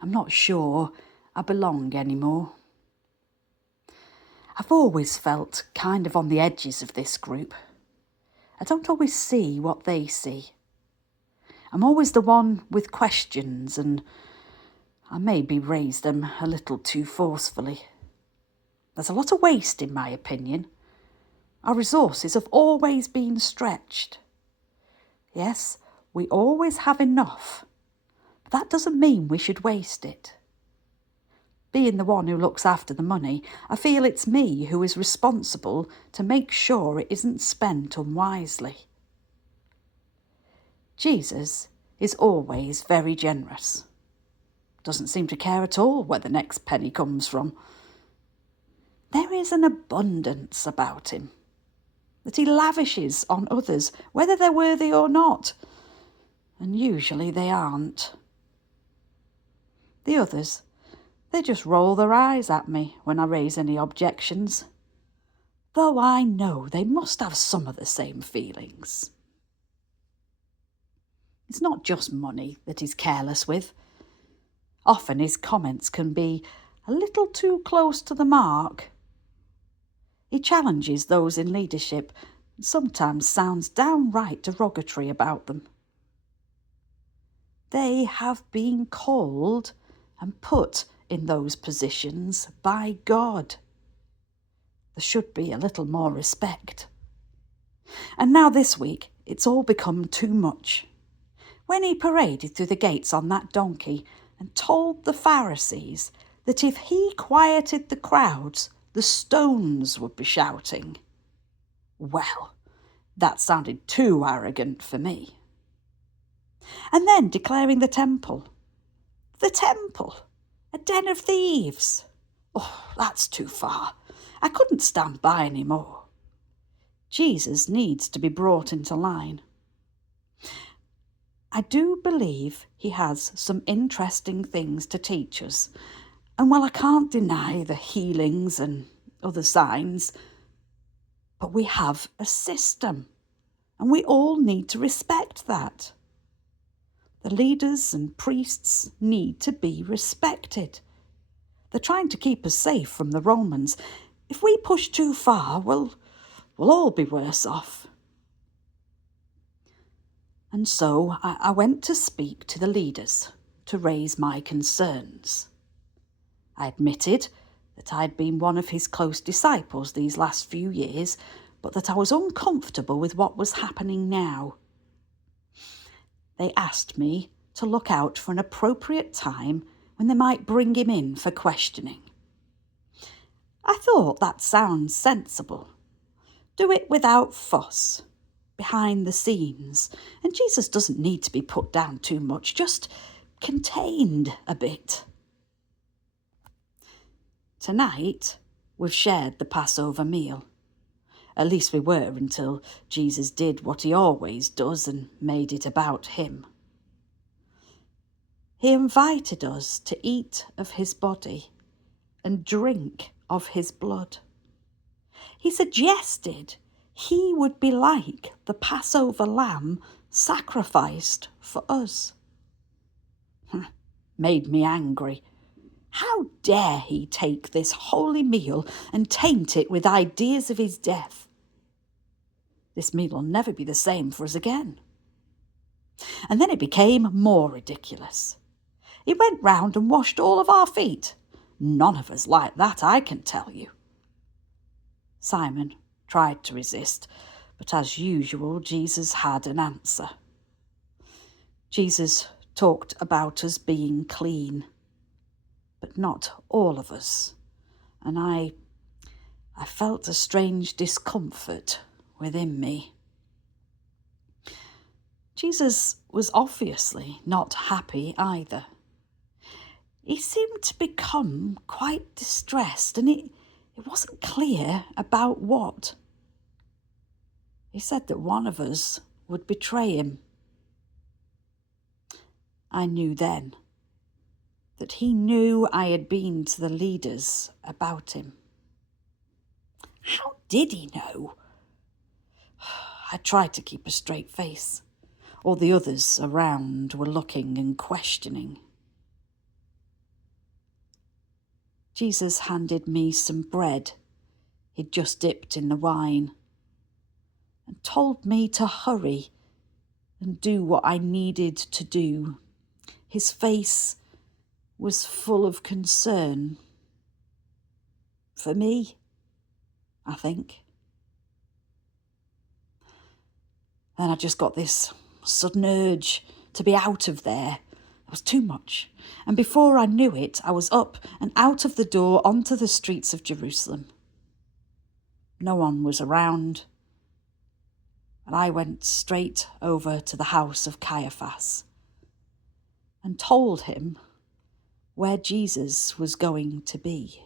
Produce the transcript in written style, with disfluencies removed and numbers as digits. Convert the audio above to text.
I'm not sure I belong anymore. I've always felt kind of on the edges of this group. I don't always see what they see. I'm always the one with questions, and I maybe raise them a little too forcefully. There's a lot of waste, in my opinion. Our resources have always been stretched. Yes, we always have enough, but that doesn't mean we should waste it. Being the one who looks after the money, I feel it's me who is responsible to make sure it isn't spent unwisely. Jesus is always very generous. Doesn't seem to care at all where the next penny comes from. There is an abundance about him that he lavishes on others, whether they're worthy or not. And usually they aren't. The others, they just roll their eyes at me when I raise any objections, though I know they must have some of the same feelings. It's not just money that he's careless with. Often his comments can be a little too close to the mark. He challenges those in leadership and sometimes sounds downright derogatory about them. They have been called and put in those positions by God. There should be a little more respect. And now this week, it's all become too much. When he paraded through the gates on that donkey and told the Pharisees that if he quieted the crowds, the stones would be shouting. Well, that sounded too arrogant for me. And then declaring the temple, a den of thieves. Oh, that's too far. I couldn't stand by any more. Jesus needs to be brought into line. I do believe he has some interesting things to teach us, and while I can't deny the healings and other signs, but we have a system, and we all need to respect that. The leaders and priests need to be respected. They're trying to keep us safe from the Romans. If we push too far, we'll all be worse off. And so I went to speak to the leaders to raise my concerns. I admitted that I'd been one of his close disciples these last few years, but that I was uncomfortable with what was happening now. They asked me to look out for an appropriate time when they might bring him in for questioning. I thought that sounds sensible. Do it without fuss, behind the scenes, and Jesus doesn't need to be put down too much, just contained a bit. Tonight, we've shared the Passover meal. At least we were until Jesus did what he always does and made it about him. He invited us to eat of his body and drink of his blood. He suggested he would be like the Passover lamb sacrificed for us. Made me angry. How dare he take this holy meal and taint it with ideas of his death? This meal will never be the same for us again. And then it became more ridiculous. He went round and washed all of our feet. None of us like that, I can tell you. Simon tried to resist, but as usual, Jesus had an answer. Jesus talked about us being clean, but not all of us, and I felt a strange discomfort within me. Jesus was obviously not happy either. He seemed to become quite distressed, and it wasn't clear about what. He said that one of us would betray him. I knew then that he knew I had been to the leaders about him. How did he know? I tried to keep a straight face. All the others around were looking and questioning. Jesus handed me some bread he'd just dipped in the wine and told me to hurry and do what I needed to do. His face was full of concern. For me, I think. Then I just got this sudden urge to be out of there. It was too much. And before I knew it, I was up and out of the door onto the streets of Jerusalem. No one was around, and I went straight over to the house of Caiaphas and told him where Jesus was going to be.